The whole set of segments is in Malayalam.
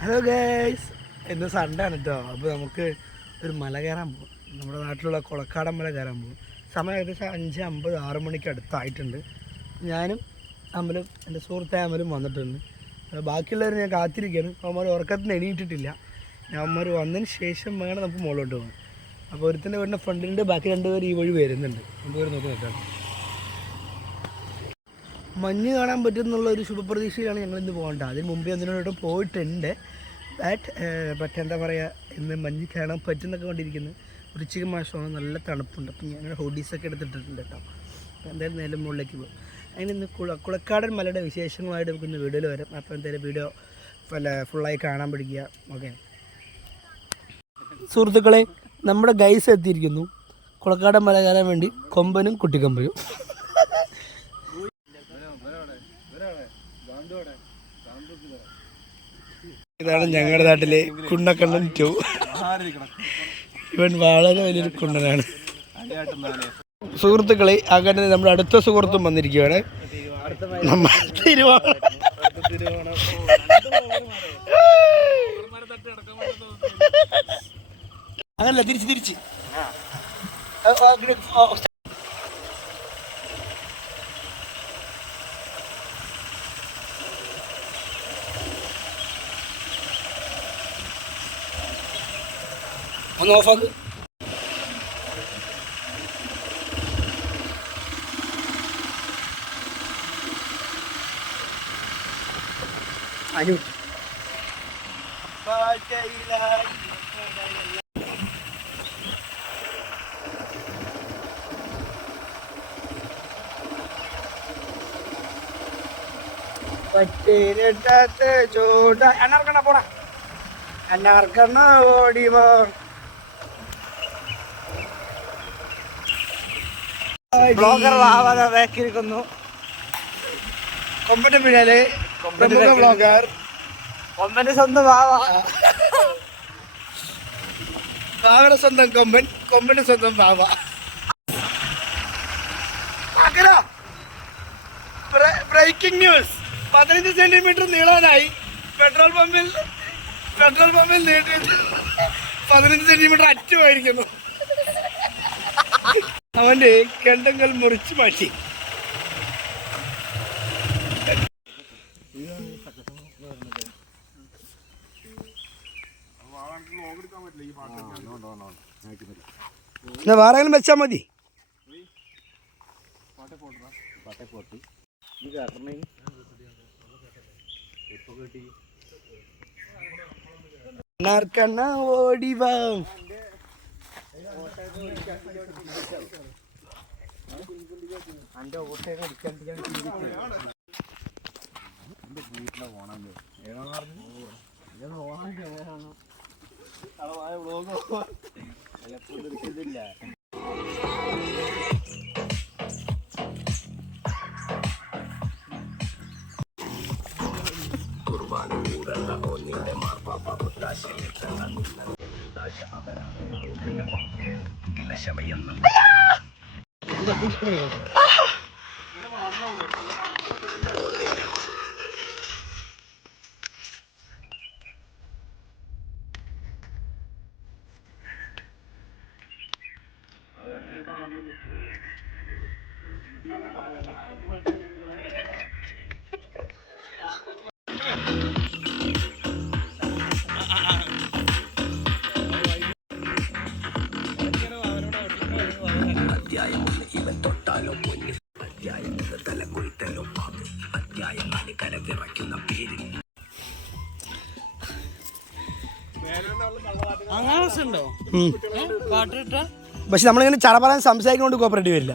ഹലോ ഗൈസ്, ഇന്ന് സൺഡേ ആണ് കേട്ടോ. അപ്പോൾ നമുക്ക് ഒരു മല കയറാൻ പോകും. നമ്മുടെ നാട്ടിലുള്ള കൊളക്കാടൻ മല കയറാൻ പോകും. സമയം ഏകദേശം 5:50 6 മണിക്ക് അടുത്തായിട്ടുണ്ട്. ഞാനും അമലും എൻ്റെ സുഹൃത്തായ അമലും വന്നിട്ടുണ്ട്. ബാക്കിയുള്ളവർ ഞാൻ കാത്തിരിക്കുകയാണ്. അവന്മാർ ഉറക്കത്തിന് എണീറ്റിട്ടില്ല. അവന്മാർ വന്നതിന് ശേഷം വേണം നമുക്ക് മുകളിലോട്ട് പോകാൻ. അപ്പോൾ ഒരുത്തിൻ്റെ വീടിൻ്റെ ഫ്രണ്ടിലുണ്ട്, ബാക്കി 2 പേര് ഈ വഴി വരുന്നുണ്ട്. നമുക്ക് ഒരു നോക്കി നോക്കാം. മഞ്ഞ് കാണാൻ പറ്റുമെന്നുള്ള ഒരു ശുഭപ്രതീക്ഷയിലാണ് ഞങ്ങളിന്ന് പോകേണ്ടത്. അതിന് മുമ്പേ ഒന്നിനോട്ടും പോയിട്ടുണ്ട്. ബട്ട് എന്താ പറയുക, ഇന്ന് മഞ്ഞ് കാണാൻ പറ്റുന്നൊക്കെ കൊണ്ടിരിക്കുന്നത്. വൃശ്ചിക മാസമാണ്, നല്ല തണുപ്പുണ്ട്. അപ്പം ഞാൻ ഹോഡീസൊക്കെ എടുത്തിട്ടുണ്ട് കേട്ടോ. അപ്പോൾ എന്തായാലും നേരം മുകളിലേക്ക് പോകും. അതിന് കുളക്കാടൻ മലയുടെ വിശേഷങ്ങളായിട്ട് നമുക്കിന്ന് വീഡിയോയിൽ വരാം. അപ്പോൾ എന്തായാലും വീഡിയോ ഫുള്ളായി കാണാൻ പഠിക്കുക. ഓക്കെ സുഹൃത്തുക്കളെ, നമ്മുടെ ഗൈസ് എത്തിയിരിക്കുന്നു കുളക്കാടൻ മല കയറാൻ വേണ്ടി. കൊമ്പനും കുട്ടിക്കൊമ്പനും. ഇതാണ് ഞങ്ങളുടെ നാട്ടിലെ കുണ്ണക്കണ്ണൻ 2. ഇവൻ വളരെ വലിയൊരു കുണ്ണനാണ്. സുഹൃത്തുക്കളെ, അങ്ങനെ നമ്മുടെ അടുത്ത സുഹൃത്തും വന്നിരിക്കുകയാണ്. അങ്ങനല്ല, തിരിച്ച് ഒന്ന് ഓഫാക്ക്. ചൂട എണ്ണർക്കണ പോടാ, എണ്ണർക്കണ ഓടിവോ. ിരിക്കുന്നു കൊമ്പന്റെ പിന്നാലെ പ്രമുഖ ബ്ലോഗർ, കൊമ്പന്റെ സ്വന്തം ബാവയുടെ സ്വന്തം കൊമ്പൻ, കൊമ്പന്റെ സ്വന്തം ബാവ. ബ്രേക്കിംഗ് ന്യൂസ്, 15 സെന്റിമീറ്റർ നീളാനായി പെട്രോൾ പമ്പിൽ നീട്ടി 15 സെന്റിമീറ്റർ അറ്റുമായിരിക്കുന്നു. അവന്റെ കെണ്ടങ്ങൾ മുറിച്ചു മാറ്റി. വേറെ വെച്ചാ മതി. ഓടിവാ. അന്റെ ഓട്ടയൊക്കെ അടിക്കാൻ പക്ഷെ നമ്മളിങ്ങനെ ചടപറാൻ സംസാരിക്കൊണ്ട് കോപ്പറേറ്റീവ് വരില്ല.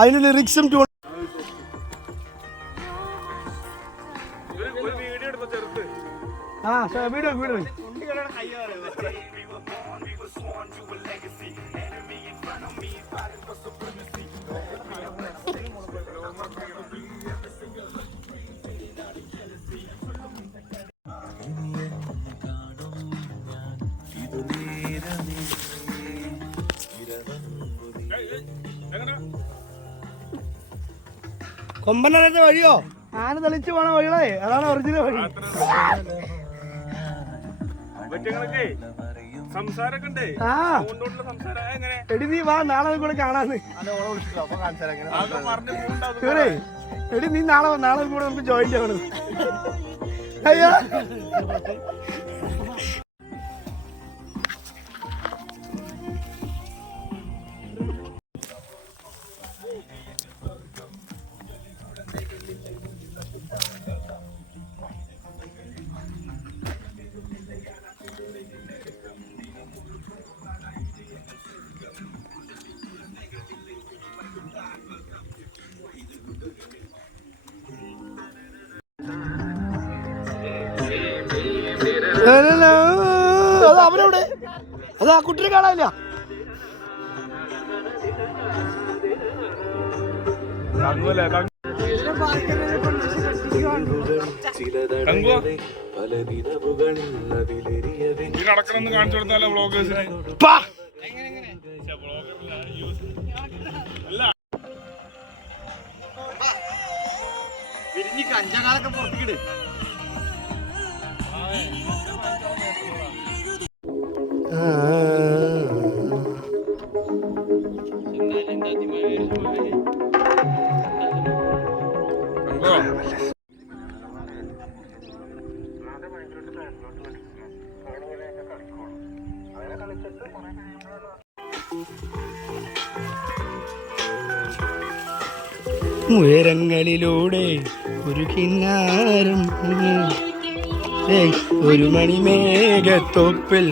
അതിന് ലിറിക്സും ട്യൂൺ. കൊമ്പനത്തെ വഴിയോ ആന തെളിച്ചു പോണ വഴികളെ, അതാണ് ഒറിജിനൽ വഴി. എടി നീ വാ നാളെ കൂടെ കാണാന്ന്. എടി നീ നാളെ കൂടെ നമുക്ക് ജോയിൻ ചെയ്യണം. അയ്യോ അത് അവനവിടെ അത് ആ കുട്ടിനെ കാണാനില്ല. നടക്കണമെന്ന് കാണിച്ചു കൊടുത്താലോ വ്ളോഗേഴ്സിന്? വിരിഞ്ഞ് കഞ്ചകാലൊക്കെ പുറത്തേക്കിട്. ഉയരങ്ങളിലൂടെ ഒരു കിന്നാരം ഒരു മണിമേഘത്തോപ്പിൽ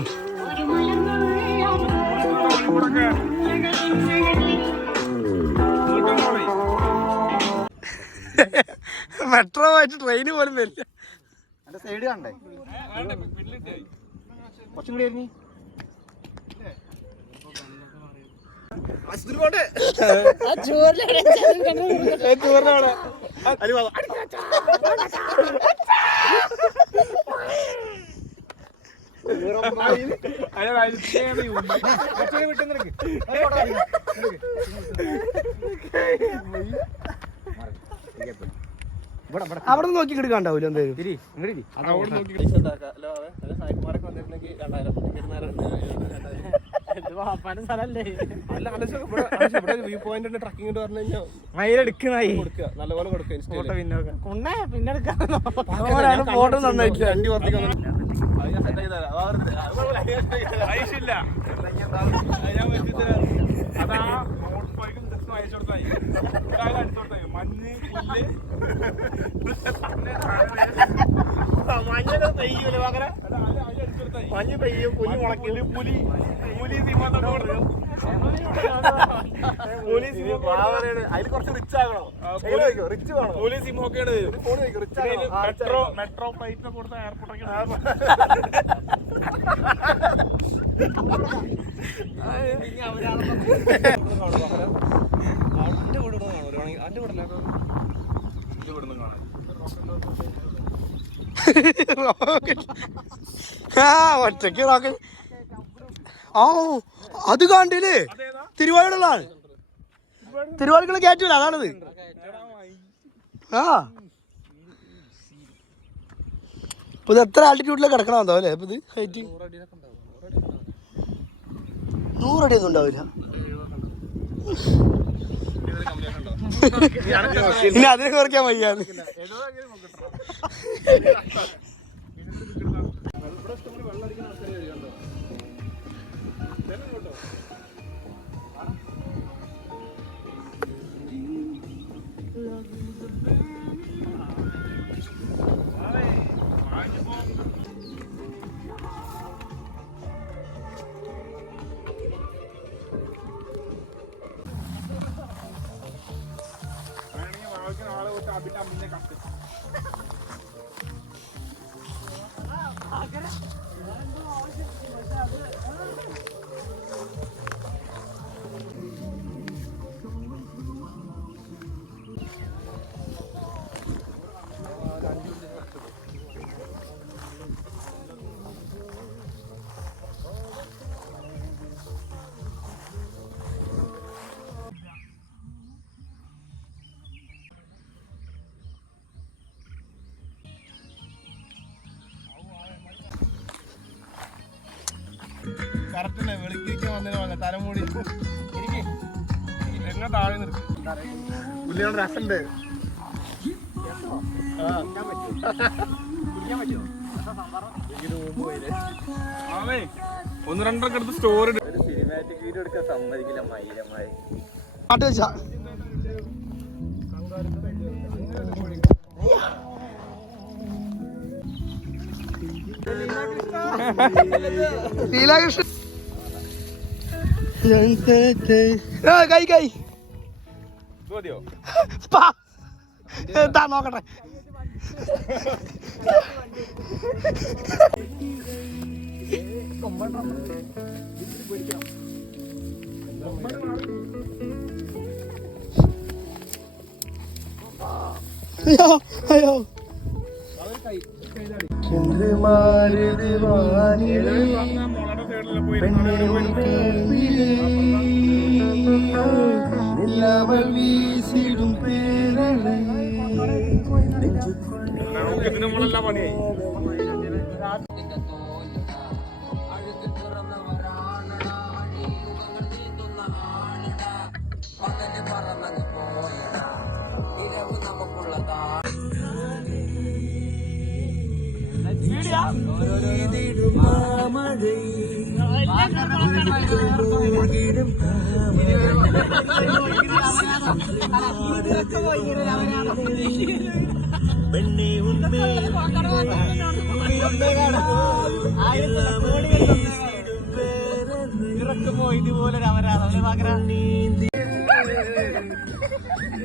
മെട്രോ ആയിട്ട് ട്രെയിന് പോലും വരില്ല. സൈഡ് കണ്ടേ കുറച്ചും കൂടി ആയിരുന്നു. അവിടെ നോക്കി കിടക്കാണ്ടാവൂല എന്തായാലും. നല്ലപോലെ ഫോട്ടോ നന്നായിട്ടില്ല. മഞ്ഞ് പെയ്യും, പുലി മുളക്കില്ല, പുലി അതിൽ കുറച്ച് റിച്ച് ആകണം. റിച്ച് വേണം. പോലീസ് സിംഹമൊക്കെയാണ്. മെട്രോ ഫ്ലൈറ്റിനെ കൊടുത്ത എയർപോർട്ടൊക്കെ ഒറ്റക്ക് റോക്കറ്റ്. ആ അത് കണ്ടില്ലേ? തിരുവാതിരകളാണ്. തിരുവാതിരകൾ കയറ്റൂല, അതാണത്. ആ ഇപ്പൊ ഇത് എത്ര ആൾട്ടിറ്റ്യൂഡിലാണ് കിടക്കണം എന്തോ അല്ലേ? ഇപ്പൊ ഇത് ഹൈറ്റ് 100 അടി ഒന്നും ഉണ്ടാവില്ല. ഇനി അതിനെ കുറയ്ക്കാൻ വയ്യാന്ന്. കറക്റ്റ് വെളുക്കിരിക്കാൻ വന്നതിന് തലമുടി എന്നെ താഴെ നിർത്തി പുള്ളിയോട് രസമുണ്ട് ആണേ 1-2 എടുത്ത് സ്റ്റോറി സിനിമാറ്റിക് വീഡിയോ എടുക്കാൻ സമ്മതിക്കില്ല മൈലമായി പാട്ട് വെച്ചാ ലീലാകൃഷ്ണൻ കൈ കൈ മതിയോ എന്താ നോക്കട്ടെ അയ്യോ അയ്യോ മോളുടെ സൈഡിൽ പോയി നമ്മളെല്ലാം പണിയായി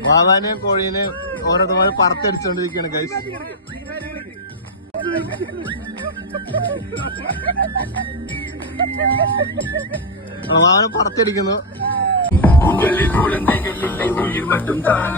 വാവാനെയും കോഴീനെയും ഓരോരുത്തർ പറത്തടിച്ചോണ്ടിരിക്കുകയാണ് ഗൈസ്. വാവനെ പറത്തടിക്കുന്നു. குழந்தைகள் இல்லை உயிர் மட்டும் தான்